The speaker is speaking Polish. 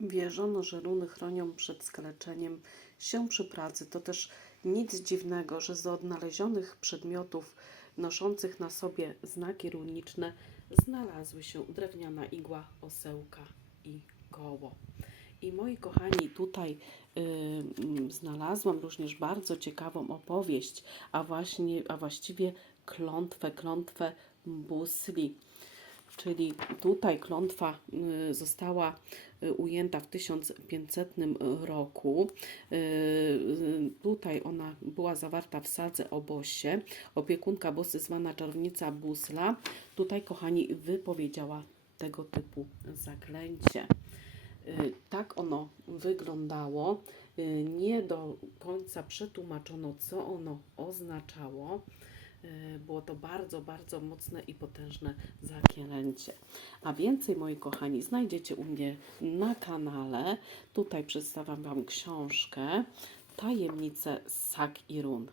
Wierzono, że runy chronią przed skaleczeniem się przy pracy. To też nic dziwnego, że z odnalezionych przedmiotów noszących na sobie znaki runiczne znalazły się drewniana igła, osełka i koło. I moi kochani, tutaj znalazłam również bardzo ciekawą opowieść, a właśnie, a właściwie klątwę, klątwę Busli. Czyli tutaj klątwa y, została y, ujęta w 1500 roku. Y, Tutaj ona była zawarta w sadze obosie. Opiekunka bosy zwana czarownica Busla. Tutaj, kochani, wypowiedziała tego typu zaklęcie. Tak ono wyglądało. Nie do końca przetłumaczono, co ono oznaczało. Y, Było to bardzo, bardzo mocne i potężne zaklęcie. A więcej, moi kochani, znajdziecie u mnie na kanale. Tutaj przedstawiam Wam książkę Tajemnice Sak i Run.